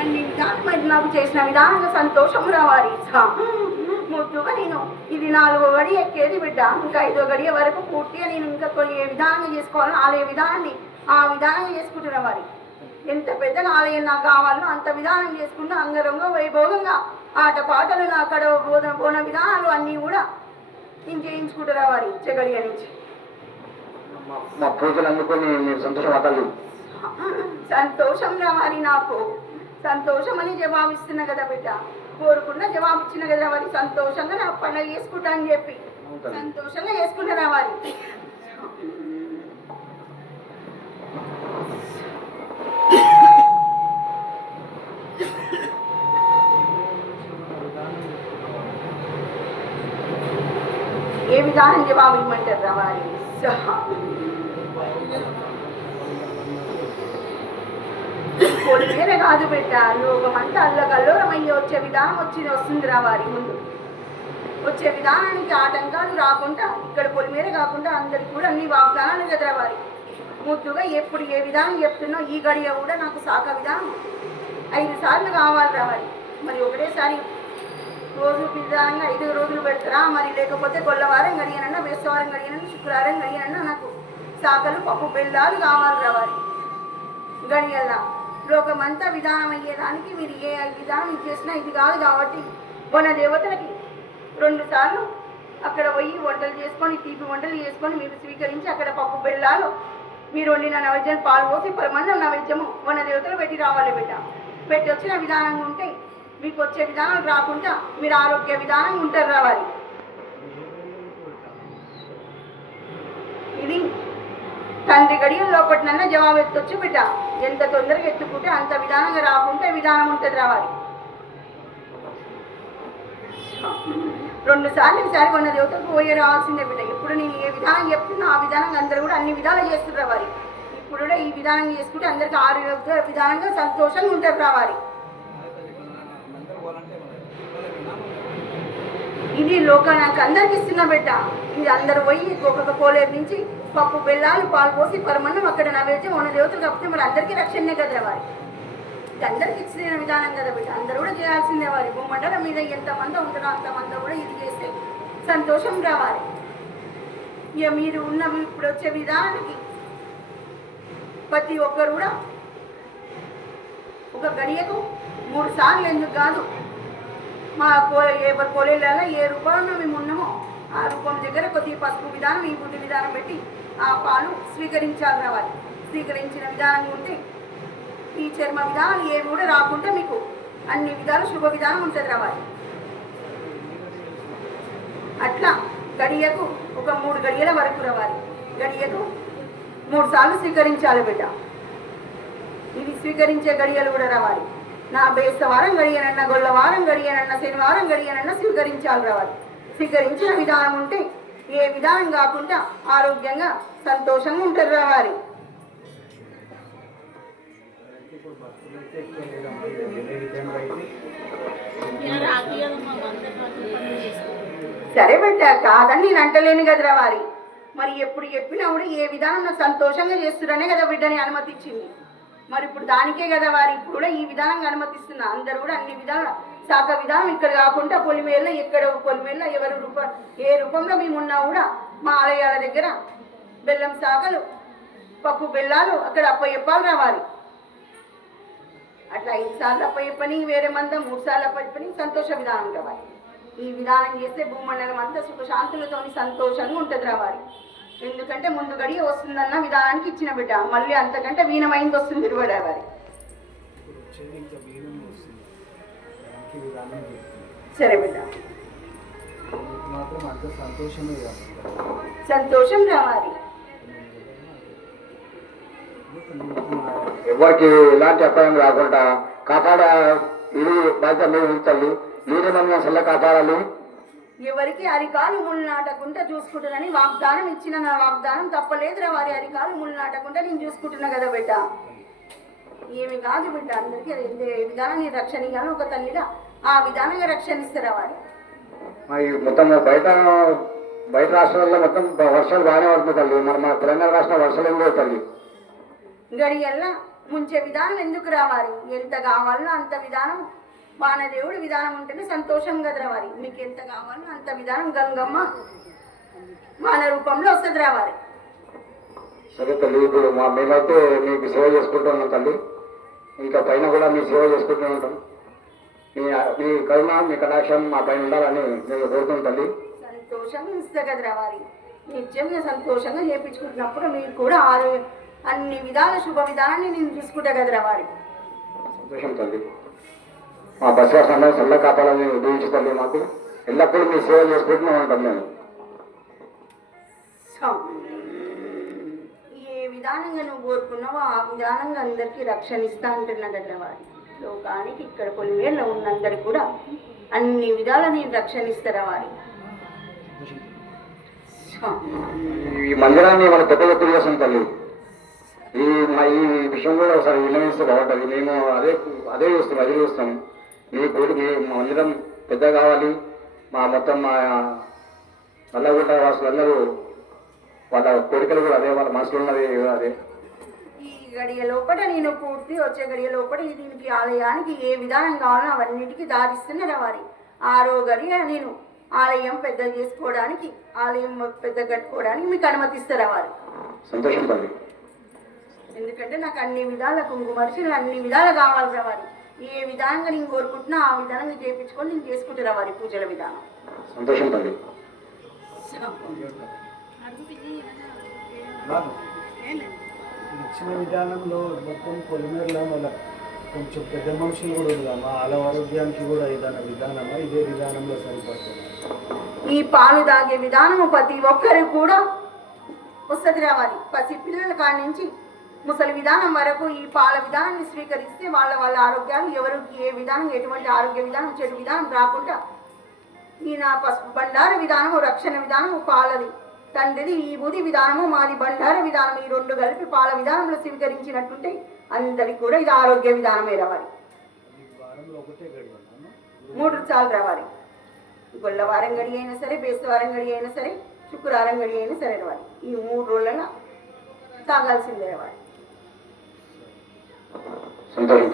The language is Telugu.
అన్ని విధానం నాకు చేసిన విధానంగా సంతోషం రావాలి. ముద్దుగా నేను ఇది 4వ గడి ఎక్కేది బిడ్డ, ఇంకా 5వ గడియ వరకు పూర్తిగా నేను ఇంకా కొన్ని ఏ విధానంగా చేసుకోవాలో ఆలయ విధానాన్ని ఆ విధానంగా చేసుకుంటూ రావాలి. ఎంత పెద్దగా ఆలయం నాకు కావాలో అంత విధానం చేసుకుంటూ అంగరంగ వైభోగంగా ఆట పాటలు నా అక్కడ పోన విధానాలు అన్నీ కూడా నేను చేయించుకుంటూ రావాలి. చెగడియ నుంచి మా పూజలు అందుకొని మీరు సంతోషపడాలి. సంతోషం రావాలి. నాకు సంతోషం అని జవాబిస్తున్నా కదా బిడ్డ, కోరుకున్న జవాబు ఇచ్చిన కదా రావాలి. సంతోషంగా నా పండుగ చేసుకుంటా అని చెప్పి సంతోషంగా చేసుకుంటూ రావాలి. ఏ విధానం జవాబు ఇవ్వమంటారు రావాలి. పొడి మీద కాదు బిడ్డ, లోకమంతా అల్లకల్లోరమయ్యి వచ్చే విధానం వస్తుంది రావాలి. ముందు వచ్చే విధానానికి ఆటంకాలు రాకుండా ఇక్కడ పొడి మీద కాకుండా అందరికి కూడా అన్ని వాగ్దానాలు ఎదురవాలి. ముద్దుగా ఎప్పుడు ఏ విధానం చెప్తున్నో ఈ గడియ కూడా నాకు శాఖ విధానం 5 సార్లు కావాలి రావాలి. మరి ఒకటేసారి రోజు విధానంగా 5 రోజులు పెడతారా, మరి లేకపోతే గొల్లవారం గడియనన్నా, బేస్తవారం గడియనన్నా, శుక్రవారం గడియనన్నా నాకు శాఖలు పప్పు బెల్లాలు కావాలి రావాలి. గడియల్లా లోకమంతా విధానం అయ్యేదానికి మీరు ఏ విధానం చేసినా ఇది కాదు కాబట్టి మన దేవతలకి 2 సార్లు అక్కడ పోయి వంటలు చేసుకొని తీపి వంటలు చేసుకొని మీరు స్వీకరించి అక్కడ పప్పు బెల్లాలు మీరు వండిన నైవేద్యం పాలు పోసి పరమాన్నం నైవేద్యము మన దేవతలు పెట్టి రావాలి బిడ్డ. పెట్టి వచ్చిన విధానంగా ఉంటే మీకు వచ్చే విధానం రాకుండా మీరు ఆరోగ్య విధానంగా ఉంటారు రావాలి. ఇది తండ్రి గడియల్లో ఒకటినన్నా జవాబు ఎత్తొచ్చు బిడ్డ. ఎంత తొందరగా ఎత్తుకుంటే అంత విధానంగా రాకుంటే విధానం ఉంటుంది రావాలి. 2 సార్లు ఈసారి ఉన్న దేవతలకు పోయే రావాల్సిందే బిడ్డ. ఇప్పుడు నేను ఏ విధానం చెప్తున్నా ఆ విధానంగా అందరూ కూడా అన్ని విధాలు చేస్తున్నారు రావాలి. ఇప్పుడు కూడా ఈ విధానం చేసుకుంటే అందరికీ ఆరోగ్య విధానంగా సంతోషంగా ఉంటారు రావాలి. ఇది లోకానికి అందరికి ఇస్తున్నా బిడ్డ. ఇది అందరు పోయి ఒక్కొక్క కోలేరు నుంచి పప్పు బెల్లాలు పాలు పోసి పరమన్నం అక్కడ నైవేద్యం ఉన్న దేవతలు కాకపోతే మరి అందరికీ రక్షణనే కదా వారి. ఇది అందరికి ఇచ్చిన విధానం కదా బిడ్డ. అందరూ కూడా చేయాల్సిందే వారి. భూమండలం మీద ఎంతమంది ఉంటారో అంతమంది కూడా ఇది చేస్తే సంతోషం రావాలి. ఇక మీరు ఉన్న ఇప్పుడు వచ్చే విధానానికి ప్రతి ఒక్కరు కూడా ఒక గడియకు 3 సార్లు ఎందుకు కాదు, మా ఎవరి కోలేళ్ళలో ఏ రూపంలో మేము ఉన్నామో ఆ రూపం దగ్గర కొద్దిగా పసుపు విధానం ఈ బుద్ధి విధానం పెట్టి ఆ పాలు స్వీకరించాలి రావాలి. స్వీకరించిన విధానం ఉంటే ఈ చర్మ విధానం ఏమి కూడా రాకుంటే మీకు అన్ని విధాలు శుభ విధానం ఉంటుంది రావాలి. అట్లా గడియకు ఒక 3 గడియల వరకు రావాలి. గడియకు 3 సార్లు స్వీకరించాలి బిడ్డ. ఇది స్వీకరించే గడియలు కూడా రావాలి. నా బేస్తవారం గడియనన్నా, గొల్లవారం గడియనన్నా, శనివారం గడియనన్నా స్వీకరించాలి రావాలి. స్వీకరించిన విధానం ఉంటే ఏ విధానం కాకుండా ఆరోగ్యంగా సంతోషంగా ఉంటారు రావాలి. సరే బిడ్డ, కాదని నేను అంటలేను కదా రావాలి. మరి ఎప్పుడు చెప్పినా కూడా ఏ విధానం నాకు సంతోషంగా చేస్తున్నానే కదా బిడ్డని అనుమతిచ్చింది. మరి ఇప్పుడు దానికే కదా వారి ఇప్పుడు కూడా ఈ విధానంగా అనుమతిస్తున్నా. అందరూ కూడా అన్ని విధాలు శాఖ విధానం ఇక్కడ కాకుండా పొలిమేళ్ళ ఎక్కడ పొలిమేళ్ళ ఎవరు ఏ రూపంలో మేము ఉన్నా కూడా మా ఆలయాల దగ్గర బెల్లం శాఖలు పప్పు బెల్లాలు అక్కడ అప్పయ్యప్పాలు రావాలి. అట్లా 5 సార్లు అప్పయ్యప్పని, వేరే మందం 3 సార్లు అప్పయ్యప్పని సంతోష విధానం రావాలి. ఈ విధానం చేస్తే భూమండలం అంతా సుఖశాంతులతో సంతోషంగా ఉంటుంది రావాలి. ఎందుకంటే ముందు గడియ వస్తుందన్న విధానానికి ఇచ్చిన బిడ్డ, మళ్ళీ అంతకంటే వీణమైంది వస్తుంది తిరువడాలి. సరే బిడ్డ, సంతోషం రావాలి. ఎవరికి ఎలాంటి అపాయం రాకుండా కాపాడా ఇది బాధ్యత మీరు తల్లి. మీరే నన్ను అసలు కాపాడాలి. ఎవరికి అరికాలు ముళ్ళు నాటకుండా చూసుకుంటానని వాగ్దానం ఇచ్చిన నా వాగ్దానం తప్పలేదురా. వారి అరికాలు ముళ్ళు నాటకుండా నేను చూసుకుంటున్నా కదా బిడ్డ. ఏమి కాదు బిడ్డ, అందరికీ ఏ విధానాన్ని రక్షణ కానీ ఒక తల్లిగా ఆ విధానంగా రక్షణ ఇస్తారా వారి. మొత్తం బయట రాష్ట్రాల్లో మొత్తం వర్షాలు బాగానే పడుతుంది తల్లి. మన తెలంగాణ రాష్ట్రం వర్షాలు ఏం లేదు తల్లి. గడియల్లా ముంచే విధానం ఎందుకు రావాలి? ఎంత కావాలో అంత విధానం వానదేవుడి విధానం ఉంటేనే సంతోషం కదరా వారి. మీకు ఎంత కావాలో అంత విధానం గంగమ్మ వాన రూపంలో వస్తుంది రావాలి. సరే తల్లి, ఇప్పుడు మేమైతే మీకు సేవ చేసుకుంటూ ఉన్నాం తల్లి. ఇంకా పైన కూడా మీ సేవ చేసుకుంటూ ఉంటాం. మీ కరుణ, మీ కటాక్షం మా పైన ఉండాలని నేను కోరుతున్నాను తల్లి. సంతోషంగా ఇస్తే కదరా వారి. నిత్యంగా సంతోషంగా చేయించుకుంటున్నప్పుడు మీరు కూడా అన్ని విధాల శుభ విధానాన్ని నేను చూసుకుంటా కదరా వారి. సంతోషం తల్లి. మా బస్వాసంలో చల్ల కాపాలని ఉద్దేశించి తల్లి, మాకు ఎల్లప్పుడూ మీ సేవ చేసుకుంటూనే ఉంటాం మేము. ఏ విధానంగా నువ్వు కోరుకున్నావో ఆ విధానంగా అందరికీ రక్షణ ఇస్తా అంటున్నాడట వారి. లోకానికి ఇక్కడ పొలిమేరలో ఉన్నందరికి కూడా అన్ని విధాల నేను రక్షణ ఇస్తారా వారి. ఈ మందిరాన్ని మన పెద్ద ఎత్తున చేస్తాం తల్లి. ఈ విషయం కూడా ఒకసారి విన్నవిస్తే బాగుంటుంది. మేము అదే చూస్తాం, అది చూస్తాం. మీ కోరిక మందిరం పెద్ద కావాలి. మొత్తం మా నల్లగుంట వాసులందరూ వాళ్ళ కోరికలు కూడా అదే, వాళ్ళ మనసులో ఉన్నది అదే. ఈ గడియ లోపల నేను పూర్తి వచ్చే గడియ లోపల దీనికి ఆలయానికి ఏ విధానం కావాలో అవన్నిటికీ దారిస్తున్నారు వారి. 6వ గడియ నేను ఆలయం పెద్ద చేసుకోవడానికి, ఆలయం పెద్ద కట్టుకోవడానికి మీకు అనుమతిస్తారా వారు. సంతోషం తల్లి. ఎందుకంటే నాకు అన్ని విధాల కుంకుమర్చలు అన్ని విధాలు కావాలి వారి. ఏ విధానంగా నేను కోరుకుంటున్నా ఆ విధానంగా చేయించుకొని నేను చేసుకుంటారా వారి పూజల విధానం. సంతోషం తల్లి. ఇచ్చిన విధానంలో మొత్తం పొలిమేరలో మళ్ళీ కొంచెం పెద్ద మనుషులు కూడా ఉందామా, వాళ్ళ ఆరోగ్యానికి కూడా ఏదైనా విధానమా ఇదే విధానంలో సరిపడుతుంది? ఈ పాలు తాగే విధానము ప్రతి ఒక్కరికి కూడా వస్తుంది రావాలి. పసి పిల్లల కాడి నుంచి ముసలి విధానం వరకు ఈ పాల విధానాన్ని స్వీకరిస్తే వాళ్ళ ఆరోగ్యాలు ఎవరికి ఏ విధానం, ఎటువంటి ఆరోగ్య విధానం, చెడు విధానం రాకుండా ఈ నా పసుపు బండార విధానము, రక్షణ విధానము, పాలది తండ్రిది ఈ బుధి విధానము, మాది బండార విధానం, ఈ రెండు కలిపి పాల విధానంలో స్వీకరించినట్టుంటే అందరికి కూడా ఇది ఆరోగ్య విధానమే రావాలి. 3 సార్లు రావాలి. గొల్లవారం గడి అయినా సరే, బేస్తవారం గడి అయినా సరే, శుక్రవారం గడి అయినా సరే రావాలి. ఈ 3 రోజులలో తాగాల్సిందే రావాలి. సంతోషం.